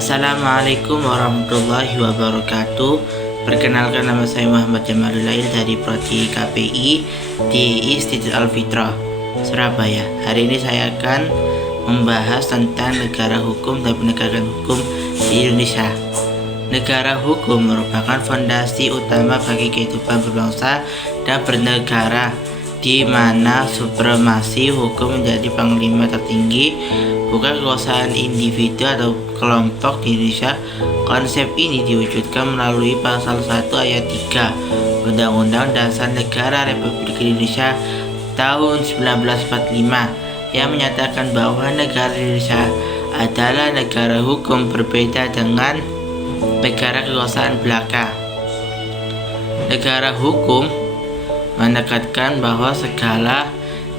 Assalamualaikum warahmatullahi wabarakatuh. Perkenalkan, nama saya Muhammad Jamalul Lail dari Prodi KPI di Institut Al-Fitrah, Surabaya. Hari ini saya akan membahas tentang negara hukum dan penegakan hukum di Indonesia. Negara hukum merupakan fondasi utama bagi kehidupan berbangsa dan bernegara, di mana supremasi hukum menjadi panglima tertinggi, bukan kekuasaan individu atau kelompok di Indonesia. Konsep ini diwujudkan melalui pasal 1 ayat 3 Undang-Undang Dasar Negara Republik Indonesia tahun 1945 yang menyatakan bahwa negara Indonesia adalah negara hukum, berbeda dengan negara kekuasaan belaka. Negara hukum menekankan bahwa segala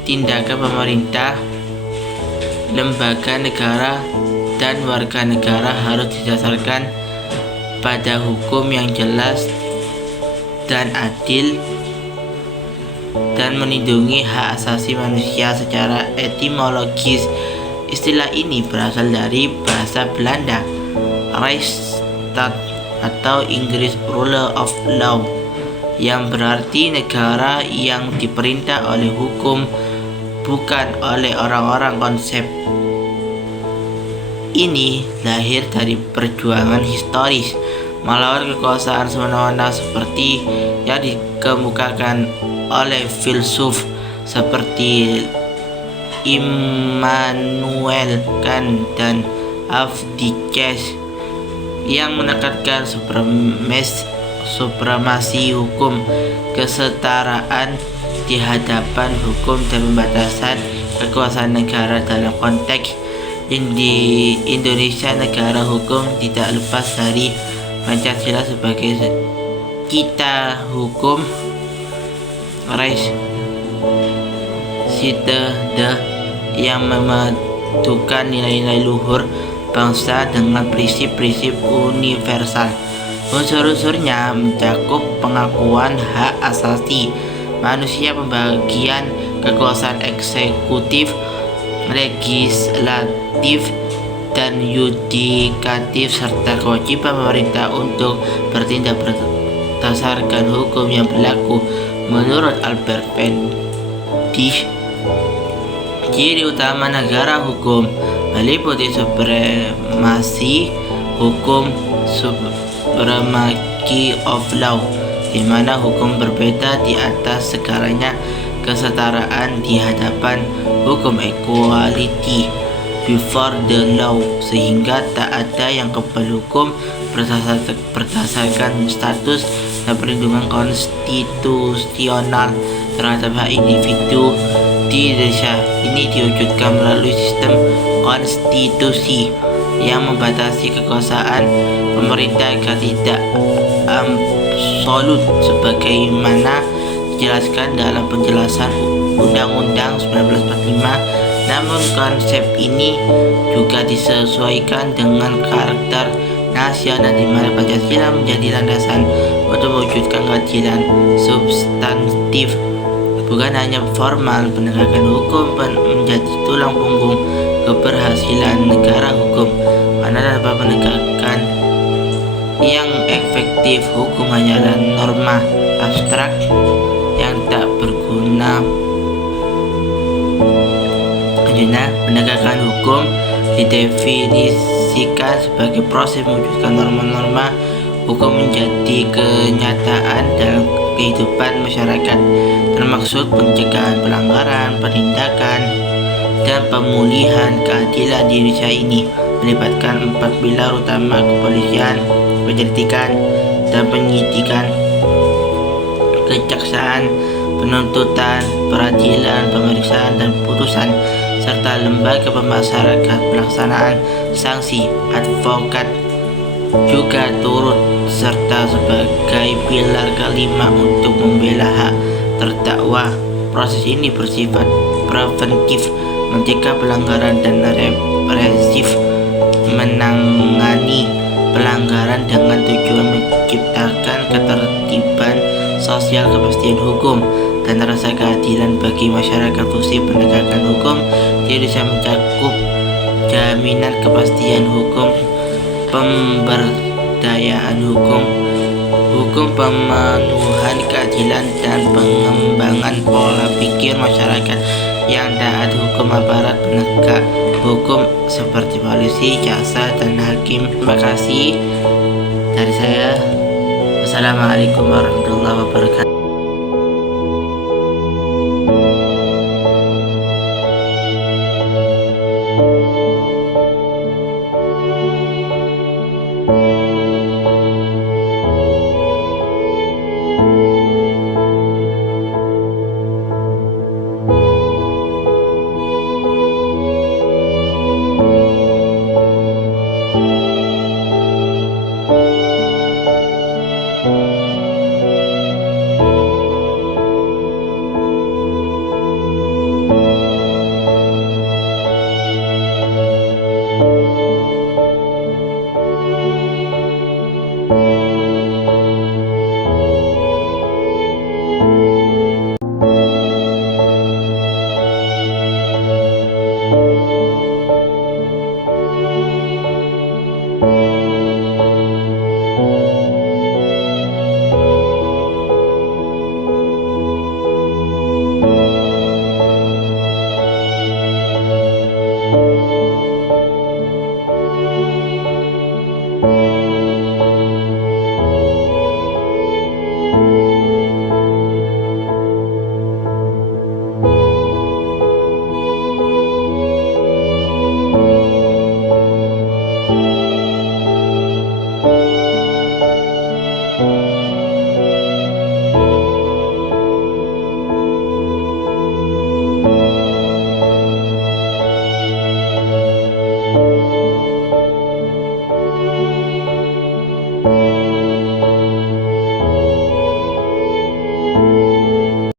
tindakan pemerintah, lembaga negara, dan warga negara harus didasarkan pada hukum yang jelas dan adil dan melindungi hak asasi manusia. Secara etimologis, istilah ini berasal dari bahasa Belanda Rechtsstaat atau Inggris Rule of Law, yang berarti negara yang diperintah oleh hukum, bukan oleh orang-orang. Konsep ini lahir dari perjuangan historis melawan kekuasaan semena-mena seperti yang dikemukakan oleh filsuf seperti Immanuel Kant dan Friedrich yang menekankan supremasi hukum, kesetaraan di hadapan hukum, dan pembatasan kekuasaan negara. Dalam konteks di Indonesia, negara hukum tidak lepas dari Pancasila sebagai kita hukum res sitede yang memadukan nilai-nilai luhur bangsa dengan prinsip-prinsip universal. Unsur-unsurnya mencakup pengakuan hak asasi manusia, pembagian kekuasaan eksekutif, legislatif, dan yudikatif, serta kewajiban pemerintah untuk bertindak berdasarkan hukum yang berlaku. Menurut Albert Pendich, ciri utama negara hukum meliputi supremasi hukum, supremacy of law, di mana hukum berbeda di atas segalanya, kesetaraan di hadapan hukum, equality before the law, sehingga tak ada yang kebal hukum berdasarkan status dan perlindungan konstitusional terhadap hak individu di Indonesia. Ini diwujudkan melalui sistem konstitusi yang membatasi kekuasaan pemerintah agar tidak absolut sebagaimana dijelaskan dalam penjelasan Undang-Undang 1945. Namun konsep ini juga disesuaikan dengan karakter nasional, di mana Pancasila menjadi landasan untuk mewujudkan keadilan substantif, bukan hanya formal. Penegakan hukum menjadi tulang punggung keberhasilan negara hukum, karena tanpa penegakan yang efektif, hukum hanyalah norma abstrak yang tak berguna. Penegakan hukum didefinisikan sebagai proses mewujudkan norma-norma hukum menjadi kenyataan dalam kehidupan masyarakat, termasuk pencegahan pelanggaran, penindakan, dan pemulihan keadilan. Di Indonesia ini melibatkan 4 pilar utama: kepolisian, penyelidikan dan penyidikan, kejaksaan, penuntutan, peradilan, pemeriksaan dan putusan, serta lembaga pemasyarakat pelaksanaan sanksi. Advokat juga turut serta sebagai pilar kelima untuk membela hak terdakwa. Proses ini bersifat preventif, mencegah pelanggaran, dan represif, menangani pelanggaran dengan tujuan menciptakan ketertiban sosial, kepastian hukum, dan rasa keadilan bagi masyarakat. Fungsi penegakan hukum di Indonesia mencakup jaminan kepastian hukum pemberdayaan hukum, hukum pemenuhan keadilan dan pengembangan pola pikir masyarakat yang taat hukum, aparat penegak hukum seperti polisi, jaksa, dan hakim. Terima kasih dari saya. Wassalamualaikum warahmatullahi wabarakatuh.